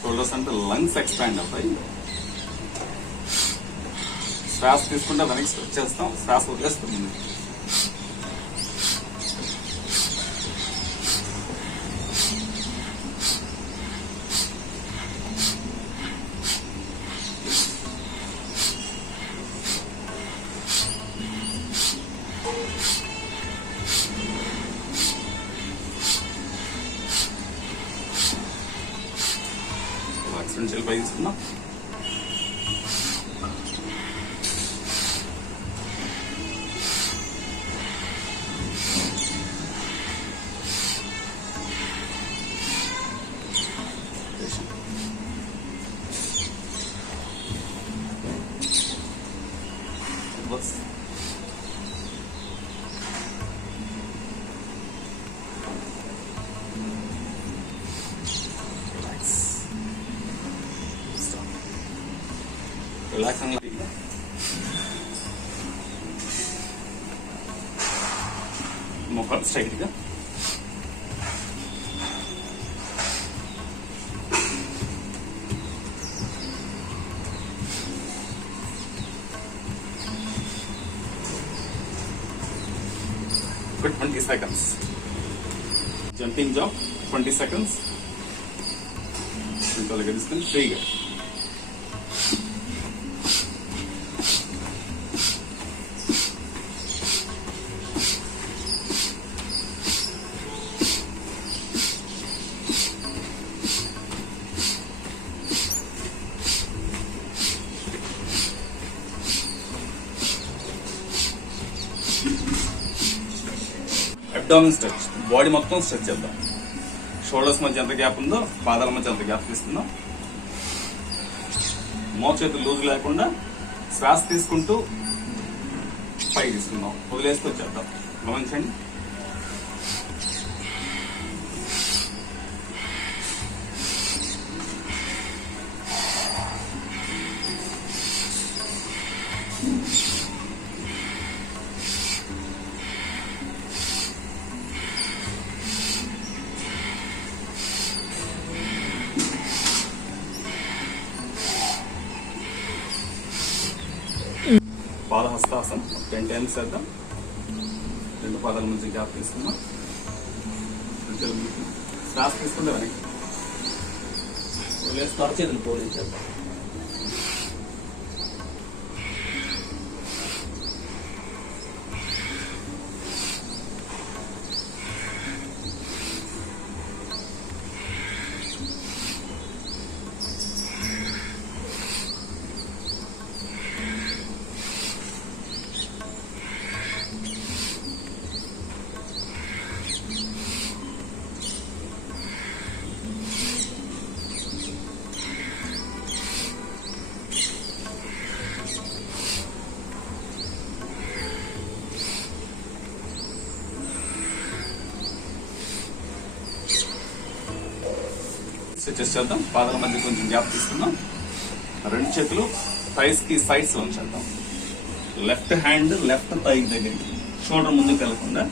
షోల్డర్స్ అంటే lungs expand అవుతాయి. శ్వాస తీసుకుంటే వెనక్కి స్ట్రెచ్ చేస్తాం, శ్వాస వదిలేస్తుంది. నుంచి పై తీసుకుందాం. రిలాక్స్ అండి. మొక్క స్ట్రైట్గా for 20 seconds. Jumping jump 20 seconds. Into the distance, free. Abdomen stretch, body మొత్తం స్ట్రెచ్ చేద్దాం. షోల్డర్స్ మధ్య ఎంత గ్యాప్ ఉందో పాదాల మధ్య ఎంత గ్యాప్ తీసుకుందాం. మోచేతులు లూజ్ లేకుండా శ్వాస తీసుకుంటూ పై తీసుకుందాం, వదిలేస్తూ వచ్చేద్దాం. గమనించండి. పాదహస్తాసనం 10 times చేద్దాం. 2 పాదాల మధ్య గ్యాప్ తీసుకుందాం. శ్వాస తీసుకుంటే వెనక్కి చేతులు పోలించేద్దాం. స్ట్రెచెస్ చేద్దాం. పాదాల మధ్య కొంచెం గ్యాప్ తీసుకుందాం. 2 చేతులు థైస్ కి సైడ్స్ లో ఉంచేద్దాం. లెఫ్ట్ హ్యాండ్ లెఫ్ట్ థై దగ్గరికి, షోల్డర్ ముందుకు వెళ్లకుండా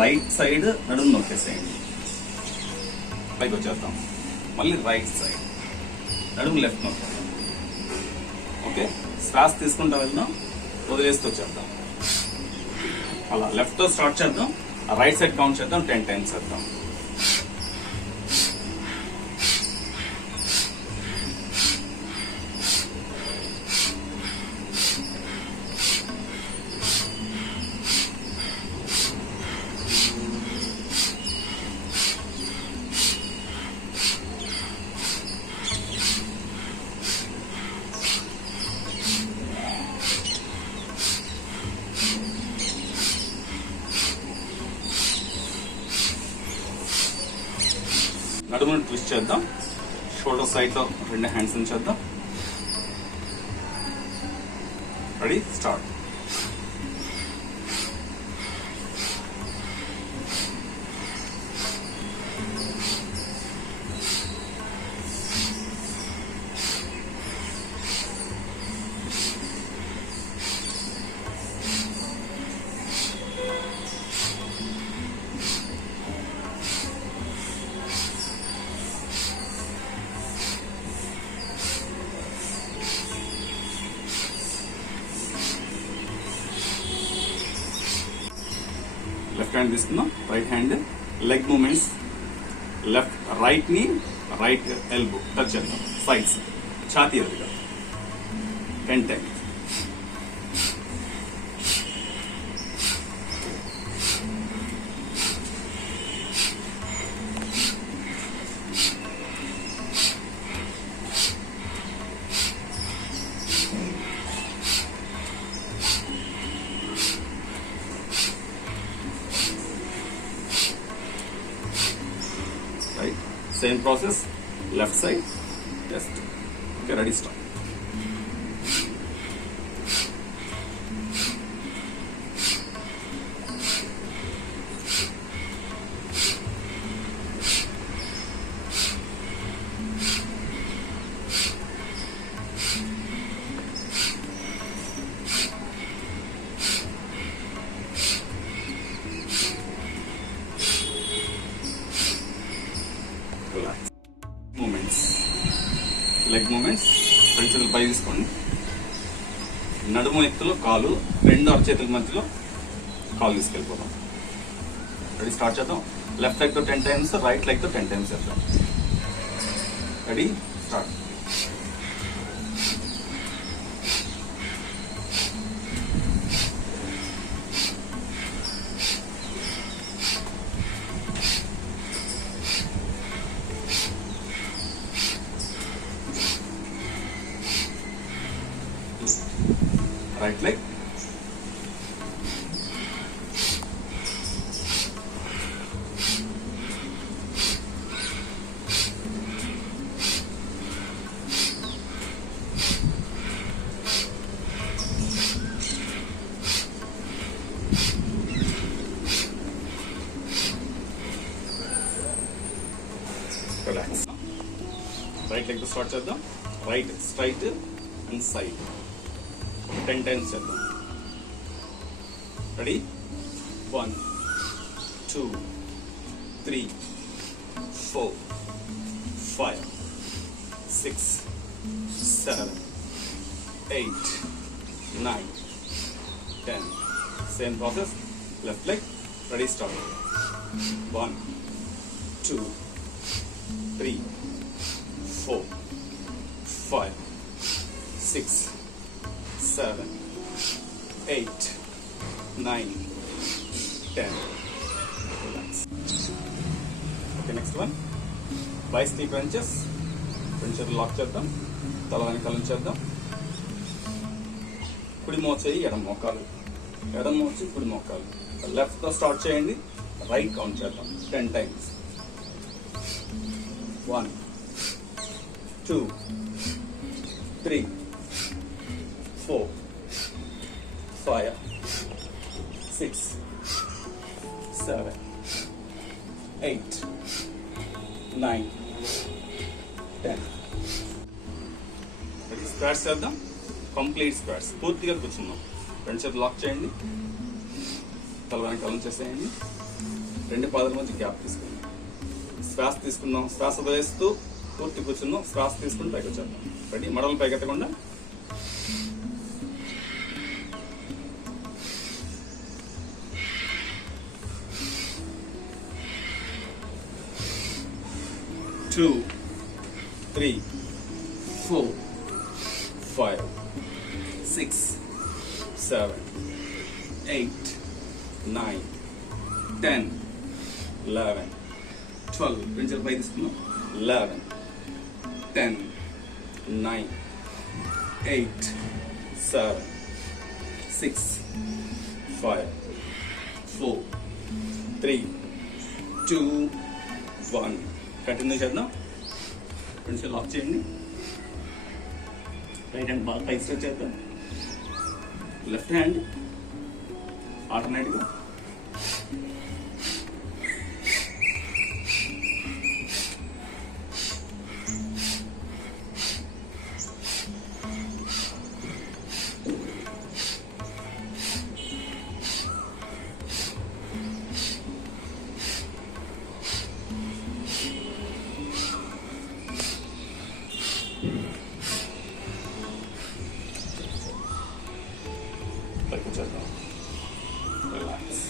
రైట్ సైడ్ నడుము నొక్కేసేయండి. పైకి వచ్చేద్దాం. మళ్ళీ రైట్ సైడ్ నడుము లెఫ్ట్ నొక్కేద్దాం. ఓకే, శ్వాస తీసుకుంటా వెళ్దాం, వదిలేస్తూ వచ్చేద్దాం. అలా లెఫ్ట్ తో స్టార్ట్ చేద్దాం. రైట్ సైడ్ కౌంట్ చేద్దాం. 10 times చేద్దాం. నడుమును ట్విస్ట్ చేద్దాం. షోల్డర్ సైడ్ లో 2 హ్యాండ్స్ ఉంచేద్దాం. Ready, start. హ్యాండ్ తీసుకుందాం. Right hand leg movements, left right ని రైట్ ఎల్బో టచ్ చేద్దాం. సైడ్స్ ఛాతీ ఎదురుగా 10 times. Right, same process, left side, just okay, ready, start. Movements, leg movements, రెండు చేతులు పై తీసుకోండి. నడుము ఎత్తులో కాలు, రెండు అరచేతుల మధ్యలో కాలు తీసుకెళ్ళిపోతాం. రెడీ, స్టార్ట్ చేద్దాం. లెఫ్ట్ లెగ్ తో 10 times, రైట్ లెగ్ తో 10 times చేద్దాం. Ready, start. Right leg, relax. Right leg to start చేద్దాం. Right straight and side 10 times చేద్దాం. రెడీ, 1 2 3 4 5 6 7 8 9 10. Same process, left leg. Ready, start. 1 2 3 4 5 6 7 8 9 10. Relax. Okay, next one. Bicep crunches. రెండు చేతులు లాక్ చేద్దాం. తల వెనకాల ఉంచేద్దాం. కుడి మోచేయి, ఎడమ మోకాలు, ఎడమ మోచి కుడి మోకాలు. లెఫ్ట్ తో స్టార్ట్ చేయండి, రైట్ కౌంట్ చేద్దాం 10 times. 1 2 3 4 5 6 7 8 9 10. స్క్వాట్స్ చేద్దాం. కంప్లీట్ స్క్వాట్స్, పూర్తిగా కూర్చున్నాం. రెండు చేతులు లాక్ చేయండి, తల వెనకాల చేసేయండి. రెండు పాదాల మధ్య గ్యాప్ తీసుకుందాం. శ్వాస తీసుకుందాం, శ్వాస వదిలేస్తూ పూర్తి కూర్చుందాం. శ్వాస తీసుకుని పైకి వచ్చేద్దాం. రెడీ, మడలు పైకి ఎత్తకుండా. Two, 3 4 5 6 7 8 9 10 11 12. రెండు చేతులు పై తీసుకున్నాం. 11 10 9 8 7 6 5 4 3 2 1. కంటిన్యూ చేద్దాం. రెండు చేతులు లాక్ చేయండి. రైట్ హ్యాండ్ బాగా పై స్ట్రెచ్ చేద్దాం. లెఫ్ట్ హ్యాండ్ ఆల్టర్నేట్గా పైకి వచ్చేద్దాం. రిలాక్స్.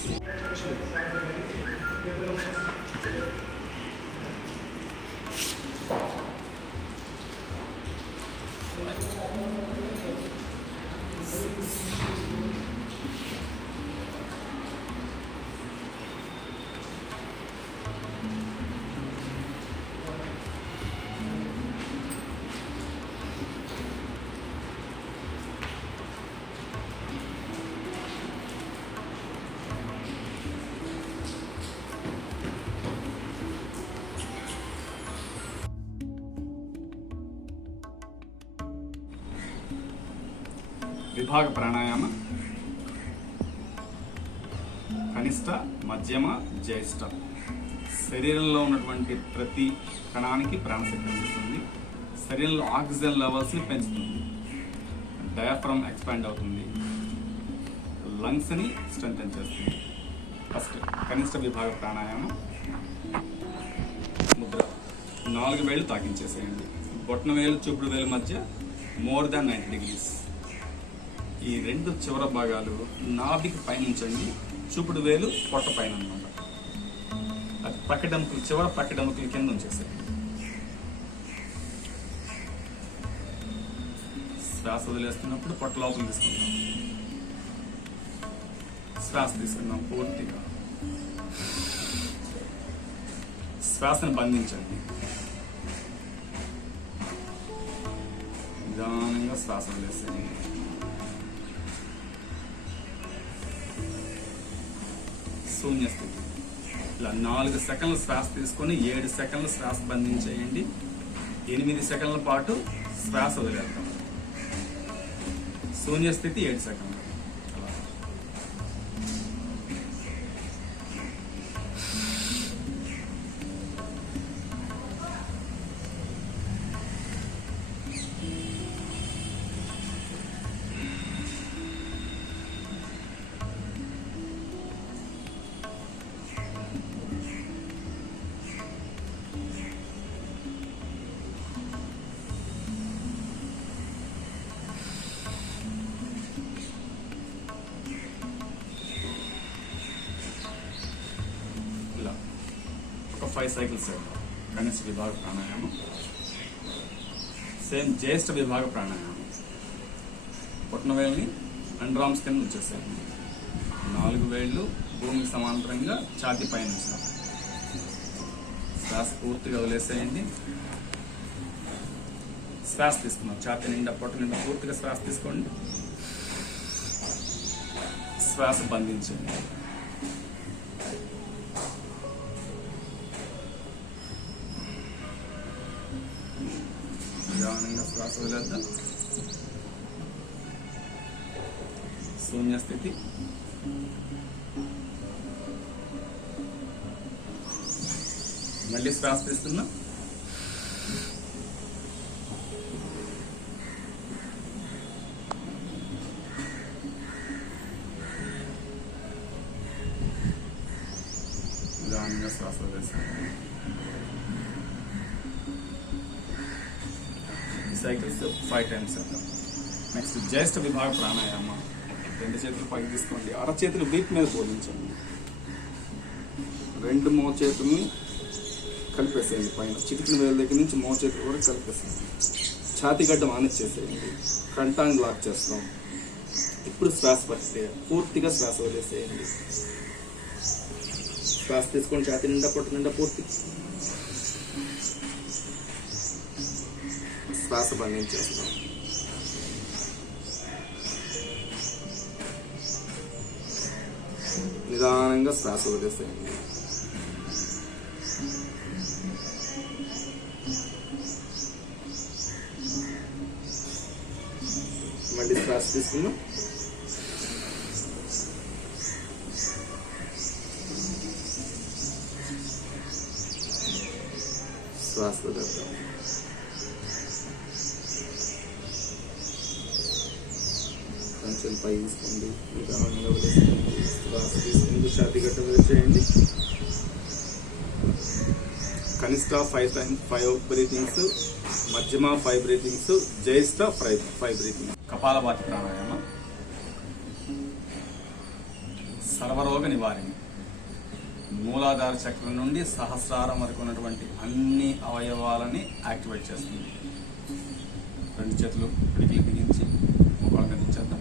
విభాగ ప్రాణాయామ కనిష్ట, మధ్యమ, జ్యేష్ఠ. శరీరంలో ఉన్నటువంటి ప్రతి కణానికి ప్రాణశక్తి అందుతుంది. శరీరంలో ఆక్సిజన్ లెవెల్స్ని పెంచుతుంది. డయాఫ్రమ్ ఎక్స్పాండ్ అవుతుంది. లంగ్స్ని స్ట్రెంథెన్ చేస్తుంది. ఫస్ట్ కనిష్ట విభాగ ప్రాణాయామం. ముద్ర 4 వేలు తాకించేసేయండి. బొట్టన వేలు చూపుడు వేలు మధ్య మోర్ దాన్ 90 degrees. ఈ 2 చివర భాగాలు నాభికి పైన ఉంచండి. చూపుడు వేలు పొట్ట పైన అనమాట. అది పక్కడెముకలు చివర పక్కడెముకల కింద ఉంచేసేయండి. శ్వాస వదిలేస్తున్నప్పుడు పొట్ట లోపలికి తీసుకుంటాం. శ్వాస తీసుకుందాం పూర్తిగా. శ్వాసను బంధించండి. నిదానంగా శ్వాస వదిలేసేయండి. శూన్య స్థితి. ఇలా 4 సెకండ్లు శ్వాస తీసుకొని 7 సెకండ్లు శ్వాస బంధించేయండి. 8 సెకండ్ల పాటు శ్వాస వదిలేద్దాం. శూన్య స్థితి 7 సెకండ్లు. ఒక 5 cycles చేద్దాం. కనిష్ట విభాగ ప్రాణాయామం. సేమ్ జ్యేష్ఠ విభాగ ప్రాణాయామం. బొట్టన వేలుని అండర్ఆర్మ్స్ కింద ఉంచేసేయండి. 4 వేళ్ళు భూమికి సమాంతరంగా ఛాతీ పైన ఉంచుతాం. శ్వాస పూర్తిగా వదిలేసేయండి. శ్వాస తీసుకున్నాం. ఛాతీ నిండా పొట్ట నిండా పూర్తిగా శ్వాస తీసుకోండి. శ్వాస బంధించండి. నిదానంగా శ్వాస వదిలేద్దాం. శూన్య స్థితి. మళ్ళీ శ్వాస తీస్తున్నాం. నిదానంగా శ్వాస వదిలేస్తాం. సైకిల్స్ 5 times చేద్దాం. నెక్స్ట్ జ్యేష్ఠ విభాగ ప్రాణాయామ. 2 చేతులు పైకి తీసుకోండి. అరచేతులు వీప్ మీద బోధించండి. 2 మోచేతుల్ని కలిపేసేయండి పైన. చిటికిన వేల దగ్గర నుంచి మోచేతులు కూడా కలిపేసేయండి. ఛాతీ గడ్డ మానేసేసేయండి. కంఠాన్ని లాక్ చేస్తాం. ఇప్పుడు శ్వాస పట్టే పూర్తిగా శ్వాస వదిలేసేయండి. శ్వాస తీసుకొని ఛాతీ నిండా పొట్ట నిండా పూర్తి శ్వాస బంధించేస్తాం. నిదానంగా శ్వాస వదిలేసేయండి. మళ్ళీ శ్వాస తీసుకుందాం. శ్వాస వదిలేద్దాం. కొంచెం పై తీసుకోండి. నిదానంగా వదిలేసుకోండి. శ్వాస తీసుకుంటూ ఛాతీ గట్ట వదిలేసేయండి. కనిష్ట 5 బ్రీతింగ్స్, మధ్యమ 5 బ్రీతింగ్స్, జ్యేష్ఠ 5 బ్రీతింగ్స్. కపాలభాతి ప్రాణాయామ. సర్వరోగ నివారణ. మూలాధార చక్రం నుండి సహస్రారం వరకు ఉన్నటువంటి అన్ని అవయవాలని యాక్టివేట్ చేస్తుంది. రెండు చేతులు పిడికిలు బిగించి ముఖాల మీద ఉంచేద్దాం.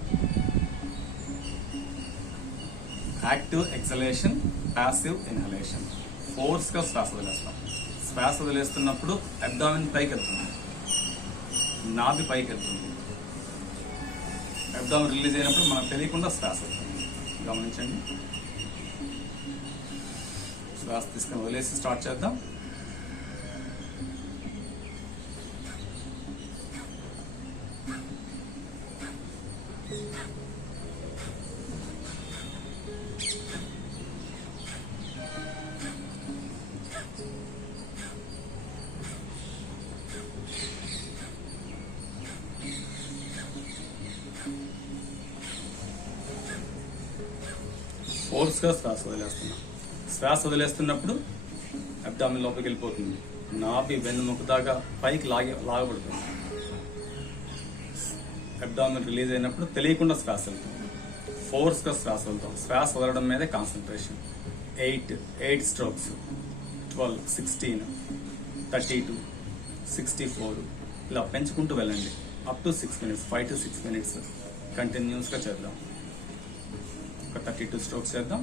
Active exhalation, passive inhalation. ఫోర్స్గా శ్వాస వదిలేస్తాం. శ్వాస వదిలేస్తున్నప్పుడు అబ్డామిన్ పైకి వెళ్తుంది, నాభి పైకి వెళ్తుంది. అబ్డామిన్ రిలీజ్ అయినప్పుడు మనకు తెలియకుండా శ్వాస వెళ్తుంది. గమనించండి. శ్వాస తీసుకొని వదిలేసి స్టార్ట్ చేద్దాం. ఫోర్స్గా శ్వాస వదిలేస్తున్నాం. శ్వాస వదిలేస్తున్నప్పుడు అబ్డామిన్ లోపలికి వెళ్ళిపోతుంది, నాభి వెన్నుముక దాకా పైకి లాగబడుతుంది. అబ్డామిన్ రిలీజ్ అయినప్పుడు తెలియకుండా శ్వాస వెళ్తాం. ఫోర్స్గా శ్వాస వెళ్తాం. శ్వాస వదలడం మీదే కాన్సన్ట్రేషన్. 8 స్ట్రోక్స్, 12, 16, 32, 64 ఇలా పెంచుకుంటూ వెళ్ళండి. అప్ టు 6 minutes, 5 to 6 minutes కంటిన్యూస్గా చేద్దాం. ఒక 32 స్ట్రోక్స్ చేద్దాం.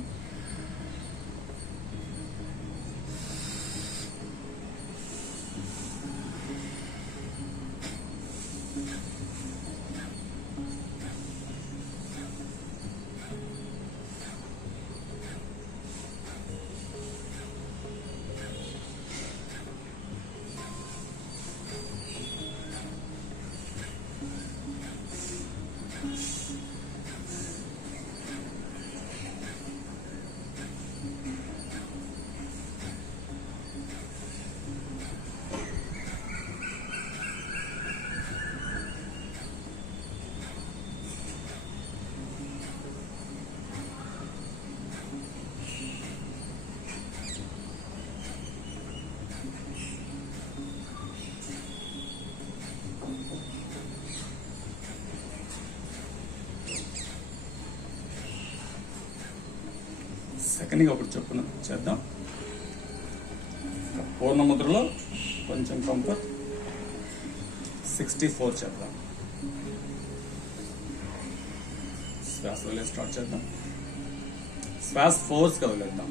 సెకండ్గా ఒకటి చొప్పున చేద్దాం. పూర్ణ ముద్రలో కొంచెం కంఫర్ట్. 64 చేద్దాం. శ్వాస వదిలేసి స్టార్ట్ చేద్దాం. శ్వాస ఫోర్స్గా వదిలేద్దాం.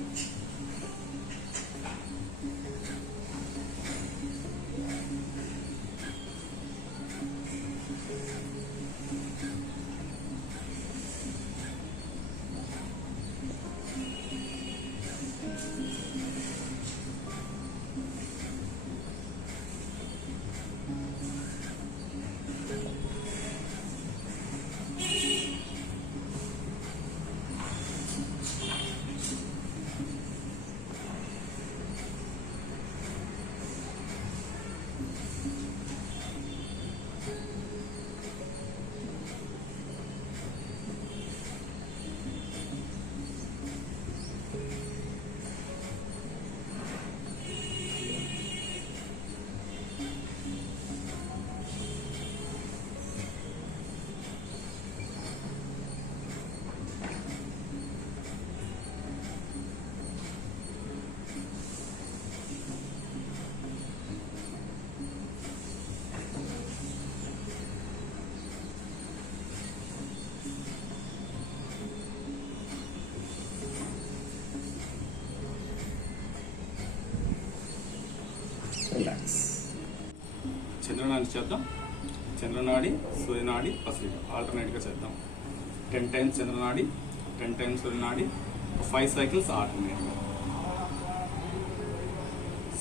రిలాక్స్. చంద్రనాడి చేద్దాం. చంద్రనాడి, సూర్యనాడి, పసిడి ఆల్టర్నేట్గా చేద్దాం. 10 times చంద్రనాడి, 10 times సూర్యనాడి, 5 cycles ఆల్టర్నేట్గా.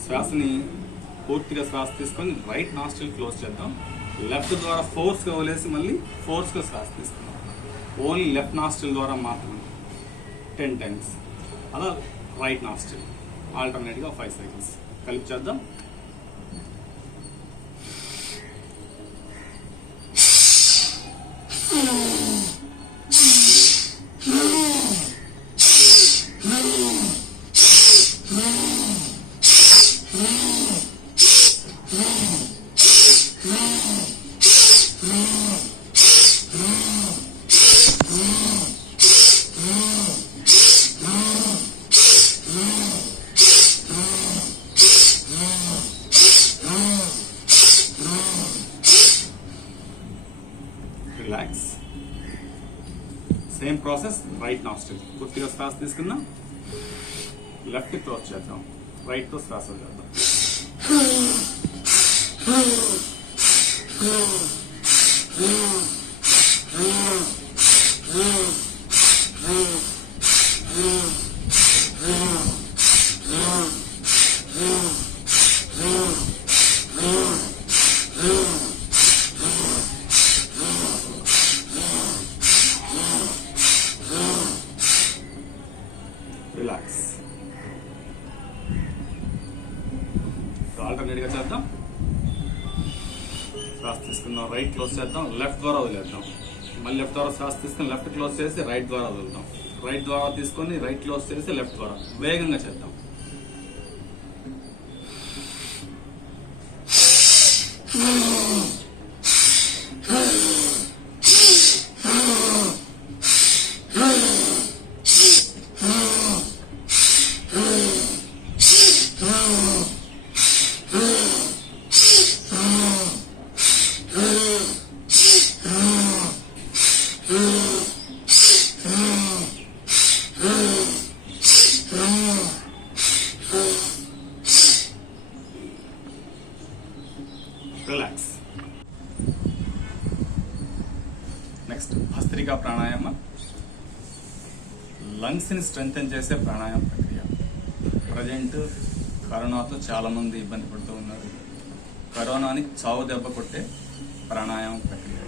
శ్వాసని పూర్తిగా శ్వాస తీసుకొని రైట్ నాస్ట్రిల్ క్లోజ్ చేద్దాం. లెఫ్ట్ ద్వారా ఫోర్స్గా వదిలేసి మళ్ళీ ఫోర్స్గా శ్వాస తీసుకుందాం. ఓన్లీ లెఫ్ట్ నాస్ట్రిల్ ద్వారా మాత్రమే 10 times. అలా రైట్ నాస్ట్రిల్ ఆల్టర్నేట్గా 5 cycles కలిపి చేద్దాం. Relax. Same process right nostril. పూర్తిగా శ్వాస తీసుకుందాం, లెఫ్ట్ క్లోజ్ చేద్దాం, రైట్ తో శ్వాస చేద్దాం. రిలాక్స్. ఆల్టర్నేట్ గా చేద్దాం. శ్వాస తీసుకుందాం, రైట్ క్లోజ్ చేద్దాం, లెఫ్ట్ ద్వారా వదిలేద్దాం. మళ్ళీ లెఫ్ట్ ద్వారా శ్వాస తీసుకుని లెఫ్ట్ క్లోజ్ చేసి రైట్ ద్వారా వదులుతాం. రైట్ ద్వారా తీసుకొని రైట్ క్లోజ్ చేసి లెఫ్ట్ ద్వారా వేగంగా చేద్దాం. రిలాక్స్. నెక్స్ట్ భస్త్రికా ప్రాణాయామ. లంగ్స్ ని స్ట్రెంగ్తెన్ చేసే ప్రాణాయామ ప్రక్రియ. ప్రజెంట్ కరోనాతో చాలా మంది ఇబ్బంది పడుతూ ఉన్నారు. కరోనాని చావు దెబ్బ కొట్టే ప్రాణాయామ ప్రక్రియ.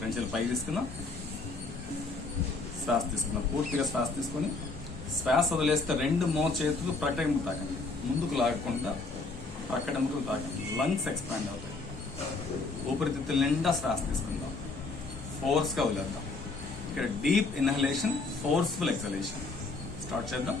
పెన్సిల్ పైకి తీసుకుందాం, శ్వాస తీసుకుందాం. పూర్తిగా శ్వాస తీసుకొని శ్వాస వదిలేస్తే రెండు చేతులు ప్రకటన తాకండి, ముందుకు లాగకుండా ప్రకటనకు తాకండి. లంగ్స్ ఎక్స్పాండ్ అవుతాయి. ఊపిరితిత్తుల నిండా శ్వాస తీసుకుందాం, ఫోర్స్ గా వదిలేద్దాం. ఇక్కడ deep inhalation, forceful exhalation. Start చేద్దాం.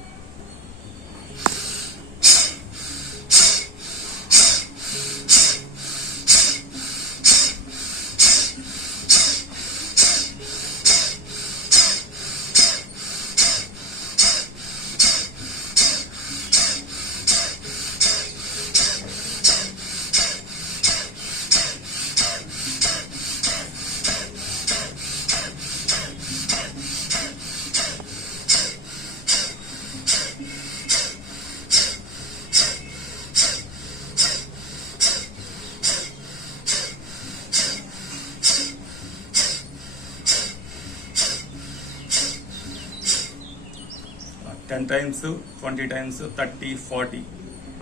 టెన్ టైమ్స్, 20 టైమ్స్, 30, 40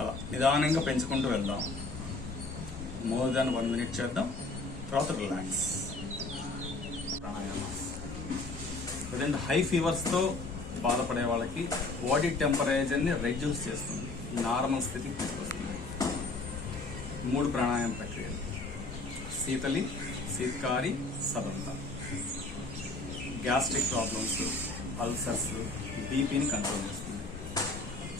అలా నిదానంగా పెంచుకుంటూ వెళ్దాం. మోర్ దాన్ 1 minute చేద్దాం. తర్వాత రిలాక్స్. ప్రాణాయామ. ప్రజెంట్ హై ఫీవర్స్తో బాధపడే వాళ్ళకి బాడీ టెంపరేచర్ని రెడ్యూస్ చేస్తుంది, నార్మల్ స్థితికి తీసుకొస్తుంది. 3 ప్రాణాయామ ప్రక్రియలు: శీతలి, శీత్కారి, సదంత. గ్యాస్ట్రిక్ ప్రాబ్లమ్స్, అల్సర్స్, బీపీని కంట్రోల్ చేస్తుంది.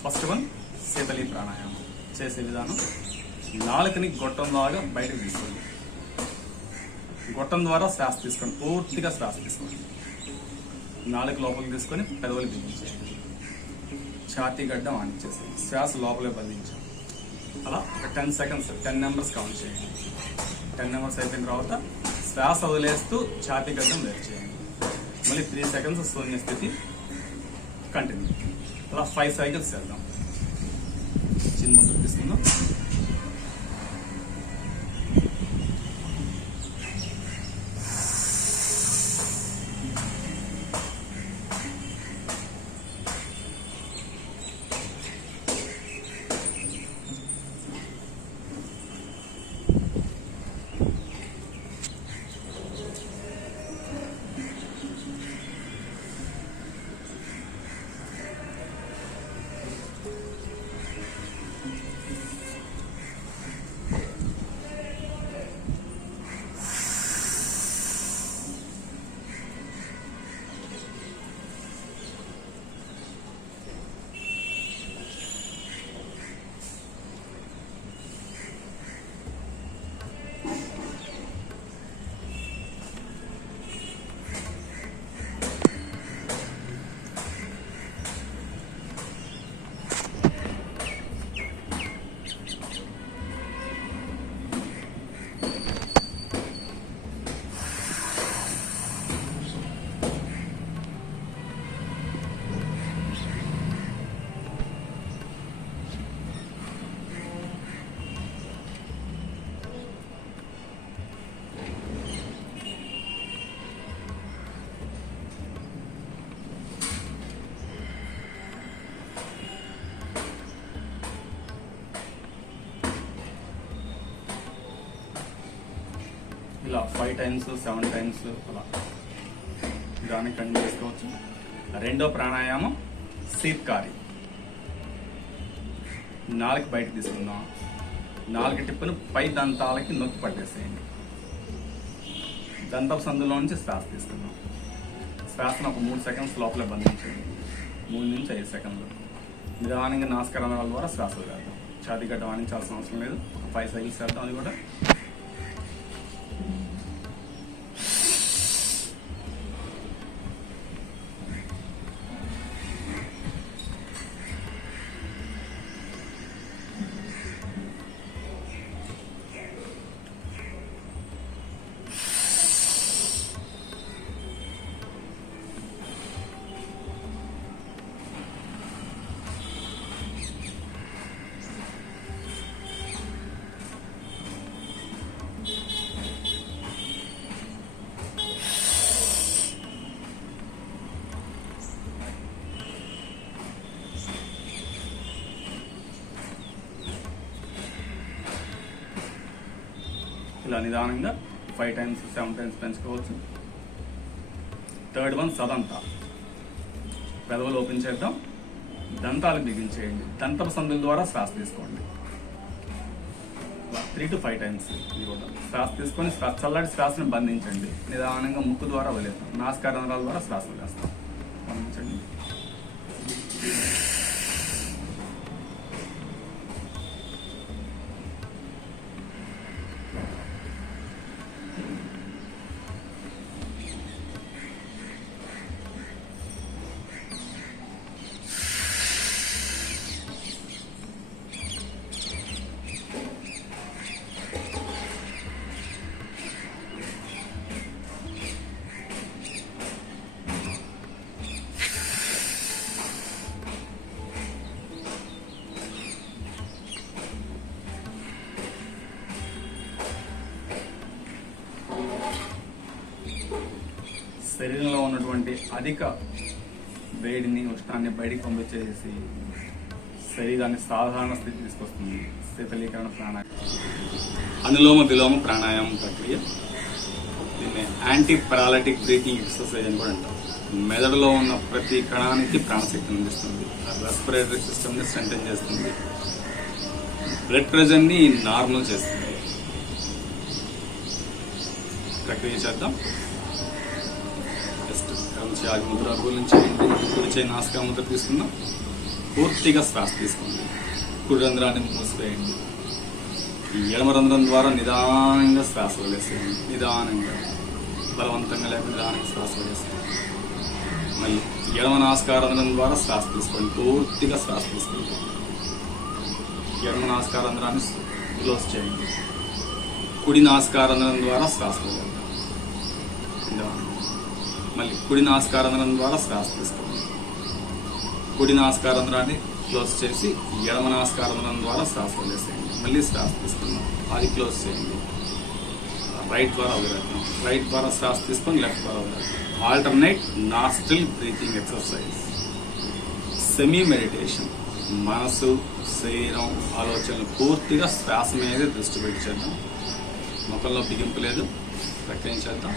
ఫస్ట్ వన్ శీతలి ప్రాణాయామం. చేసే విధానం: నాలుకని గొట్టం లాగా బయటకు తీసుకోండి. గొట్టం ద్వారా శ్వాస తీసుకోండి, పూర్తిగా శ్వాస తీసుకోండి. నాలుక లోపలికి తీసుకొని పెదవులు బిగించేయండి. ఛాతీ గడ్డం ఆనిచ్చేసేయండి. శ్వాస లోపలే బంధించండి. అలా ఒక 10 seconds, 10 numbers కౌంట్ చేయండి. 10 numbers అయిపోయిన తర్వాత శ్వాస వదిలేస్తూ ఛాతీ గడ్డం వేరు చేయండి. మళ్ళీ 3 seconds శూన్య స్థితి కంటిన్యూ. అలా 5 cycles చేద్దాం. చిన్న ముందుకు తీసుకుందాం. ఇలా 5 టైమ్స్ 7 టైమ్స్ అలా దాన్ని కంటిన్యూ చేసుకోవచ్చు. రెండో ప్రాణాయామం శీత్కారి. నాలుగు బయట తీసుకుందాం. 4 టిప్పును పై దంతాలకి నొక్కి పట్టేసేయండి. దంతపు సందులో నుంచి శ్వాస తీసుకుందాం. శ్వాసను ఒక 3 సెకండ్స్ లోపలే బంధించండి. 3 నుంచి 5 సెకండ్లు. నిదానంగా నాసికారంధ్రాల ద్వారా శ్వాస వదిలేద్దాం. ఛాతీ గడ్డ వాణించాల్సిన అవసరం లేదు. 5 సైకిల్స్ చేద్దాం. అది కూడా ఇలా నిదానంగా 5 టైమ్స్ 7 టైమ్స్ పెంచుకోవచ్చు. థర్డ్ వన్ సదంత. పెదవులు ఓపెన్ చేద్దాం. దంతాలు బిగించేయండి. దంతపు సందుల ద్వారా శ్వాస తీసుకోండి. 3 to 5 టైమ్స్. ఇది కూడా శ్వాస తీసుకొని చల్లటి శ్వాసను బంధించండి. నిదానంగా ముక్కు ద్వారా వదిలేస్తాం. నాసికారంధ్రాల ద్వారా శ్వాస వదిలేస్తాం. బంధించండి. శరీరంలో ఉన్నటువంటి అధిక వేడిని ఉష్ణాన్ని బయటికి పంపించేసి శరీరాన్ని సాధారణ స్థితి తీసుకొస్తుంది శీతలీకరణ ప్రాణాయామం. అనులోమ విలోమ ప్రాణాయామం ప్రక్రియ. దీన్ని యాంటీ పారాలిటిక్ బ్రీతింగ్ ఎక్సర్సైజ్ అని కూడా అంటారు. మెదడులో ఉన్న ప్రతి కణానికి ప్రాణశక్తిని అందిస్తుంది. రెస్పిరేటరీ సిస్టమ్ ని స్ట్రెంథెన్ చేస్తుంది. బ్లడ్ ప్రెషర్ ని నార్మల్ చేస్తుంది. ప్రక్రియ చేద్దాం. ఆది ముద్ర గురించి కుడి చేయి నాసికా ముద్ర తీసుకుందాం. పూర్తిగా శ్వాస తీసుకోండి. కుడి రంధ్రాన్ని మూసివేయండి. ఎడమ రంధ్రం ద్వారా నిదానంగా శ్వాస వదిలేసేయండి. నిదానంగా, బలవంతంగా లేక నిదానంగా శ్వాస వదిలేసేయండి. మళ్ళీ ఎడమ నాసికారంధ్రం ద్వారా శ్వాస తీసుకోండి. పూర్తిగా శ్వాస తీసుకోండి. ఎడమ నాసికారంధ్రాన్ని క్లోజ్ చేయండి. కుడి నాసికారంధ్రం ద్వారా శ్వాస వదిలేద్దాం. నిదానంగా మళ్ళీ కుడి నాసికారంధ్రం ద్వారా శ్వాస తీసుకోండి. కుడి నాసికారంధ్రాన్ని క్లోజ్ చేసి ఎడమ నాసికారంధ్రం ద్వారా శ్వాస వదిలేసేయండి. మళ్ళీ శ్వాస తీసుకుందాం. అది క్లోజ్ చేయండి. రైట్ ద్వారా వదిలేద్దాం. రైట్ ద్వారా శ్వాస తీసుకొని లెఫ్ట్ ద్వారా వదిలేద్దాం. Alternate nostril breathing exercise. Semi meditation. మనసు, శరీరం, ఆలోచనలు పూర్తిగా శ్వాస మీదే దృష్టి పెట్టేద్దాం. ముఖంలో బిగింపు లేదు. ప్రక్రియించేద్దాం.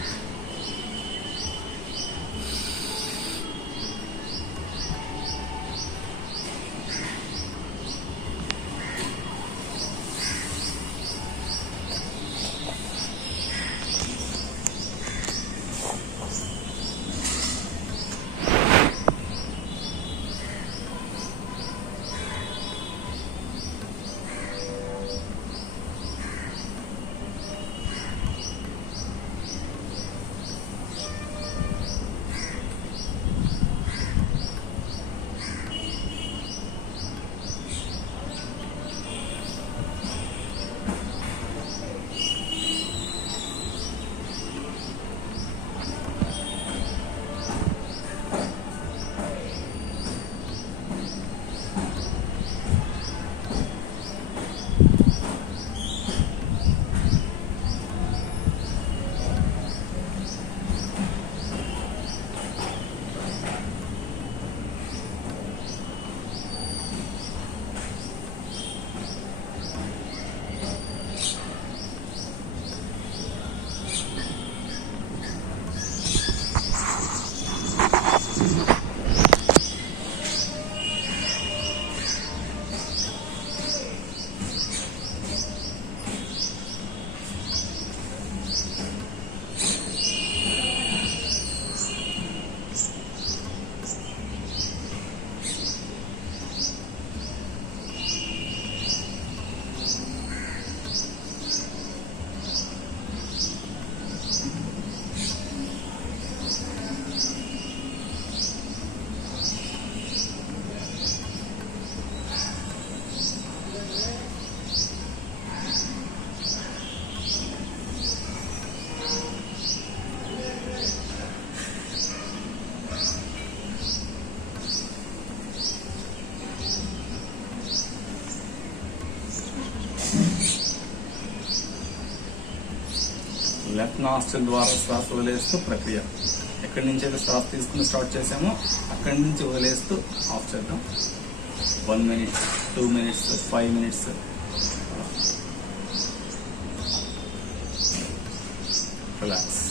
లెఫ్ట్ నాస్ట్రిల్ ద్వారా శ్వాస వదిలేస్తూ ప్రక్రియ. ఎక్కడి నుంచి అయితే శ్వాస తీసుకుని స్టార్ట్ చేసామో అక్కడి నుంచి వదిలేస్తూ ఆఫ్ చేద్దాం. 1 minute, 2 minutes, 5 minutes. Relax.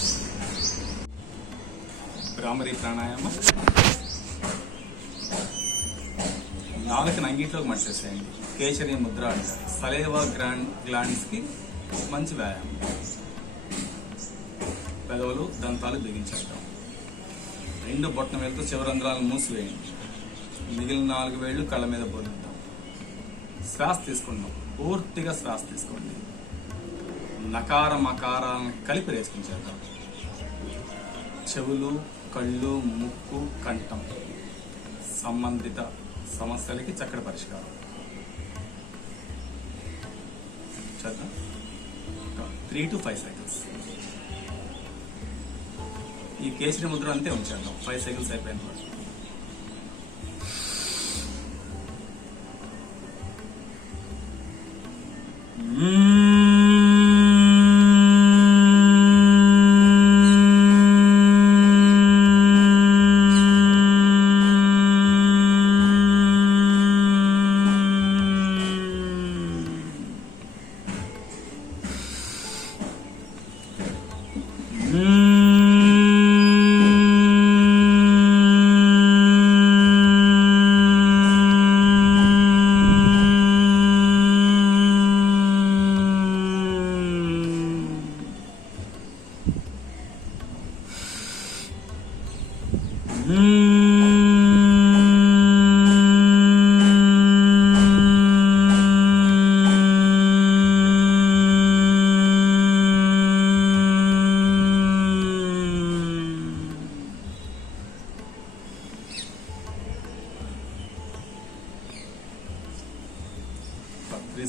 Bhramari pranayama. నాలుకని అంగిట్లోకి మర్చేసేయండి. కేసరి ముద్ర అంటారు. సలేవా గ్లాండ్స్ కి మంచి వ్యాయామం. పెదవులు దంతాలు బిగించేద్దాం. 2 బొట్టన వేలుతో చివరంధ్రాలను మూసివేయండి. మిగిలిన 4 వేళ్లు కళ్ళ మీద పోనిద్దాం. శ్వాస తీసుకుందాం. పూర్తిగా శ్వాస తీసుకోండి. నకార మకారాలను కలిపి రేసుకుంచేద్దాం. చెవులు, కళ్ళు, ముక్కు, కంఠం సంబంధిత సమస్యలకి చక్కటి పరిష్కారం. చేద్దాం. 3 to 5 cycles. ఈ కేసరి ముద్ర అంతే ఉంచేద్దాం. 5 cycles అయిపోయిన తర్వాత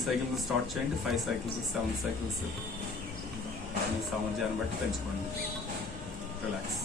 cycles స్టార్ట్ చేయండి. 5 cycles, 7 cycles మీ సామర్థ్యాన్ని బట్టి పెంచుకోండి. రిలాక్స్.